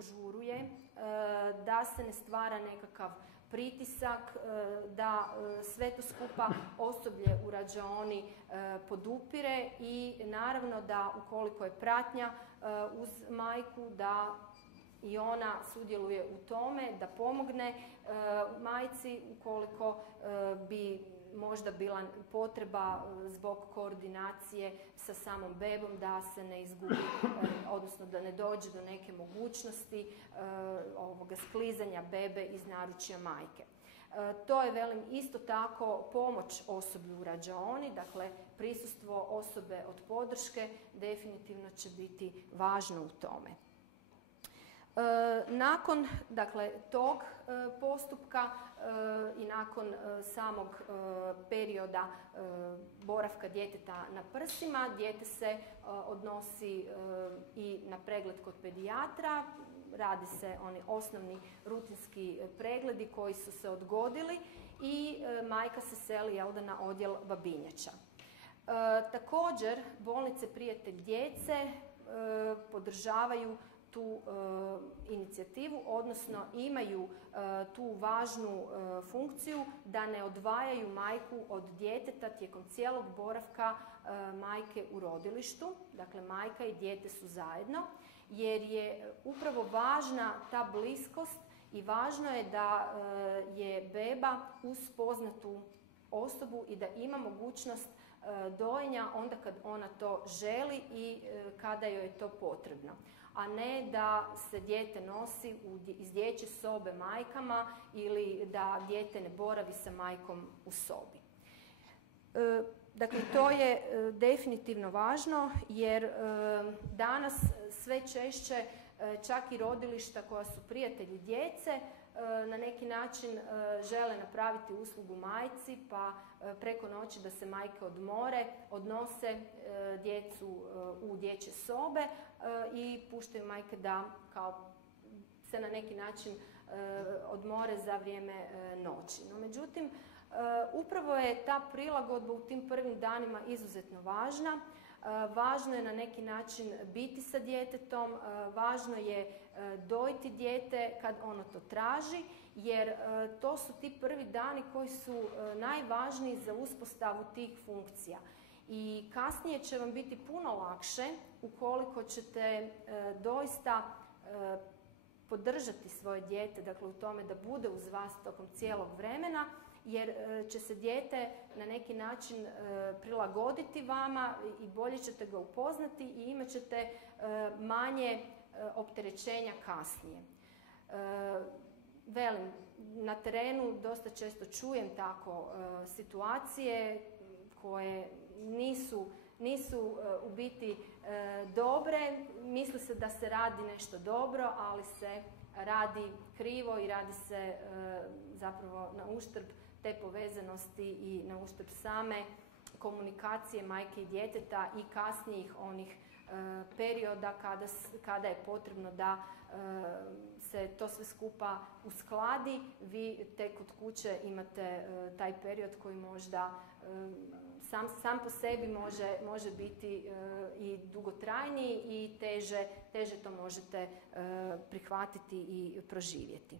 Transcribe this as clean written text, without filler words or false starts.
požuruje, da se ne stvara nekakav pritisak, da sve to skupa osoblje u rađaoni podupire i naravno da ukoliko je pratnja uz majku, da i ona sudjeluje u tome, da pomogne majci ukoliko bi možda bila potreba zbog koordinacije sa samom bebom, da se ne izgubi, odnosno da ne dođe do neke mogućnosti sklizanja bebe iz naručja majke. To je, velim, isto tako pomoć osoblju u rađaoni, dakle prisustvo osobe od podrške definitivno će biti važno u tome. Nakon, dakle, tog postupka i nakon samog perioda boravka djeteta na prsima, dijete se odnosi i na pregled kod pedijatra. Radi se oni osnovni rutinski pregledi koji su se odgodili i majka se seli, jel da, na odjel babinjača. Također, bolnice Prijatelj djece podržavaju tu inicijativu, odnosno imaju tu važnu funkciju da ne odvajaju majku od djeteta tijekom cijelog boravka majke u rodilištu. Dakle, majka i dijete su zajedno, jer je upravo važna ta bliskost i važno je da je beba uz poznatu osobu i da ima mogućnost dojenja onda kad ona to želi i kada joj je to potrebno, a ne da se dijete nosi iz dječje sobe majkama ili da dijete ne boravi sa majkom u sobi. Dakle, to je definitivno važno jer danas sve češće čak i rodilišta koja su prijatelji djece na neki način žele napraviti uslugu majci, pa preko noći da se majke odmore, odnose djecu u dječje sobe i puštaju majke da kao se na neki način odmore za vrijeme noći. No, međutim, upravo je ta prilagodba u tim prvim danima izuzetno važna. Važno je na neki način biti sa djetetom, važno je dojiti dijete kad ono to traži, jer to su ti prvi dani koji su najvažniji za uspostavu tih funkcija. I kasnije će vam biti puno lakše ukoliko ćete doista podržati svoje dijete, dakle u tome da bude uz vas tokom cijelog vremena, jer će se dijete na neki način prilagoditi vama i bolje ćete ga upoznati i imat ćete manje opterećenja kasnije. Velim, na terenu dosta često čujem tako situacije koje nisu u biti dobre, misli se da se radi nešto dobro, ali se radi krivo i radi se zapravo na uštrb te povezanosti i na uštrb same komunikacije majke i djeteta i kasnijih onih perioda kada je potrebno da se to sve skupa uskladi. Vi tek od kuće imate taj period koji možda sam po sebi može biti i dugotrajniji i teže to možete prihvatiti i proživjeti.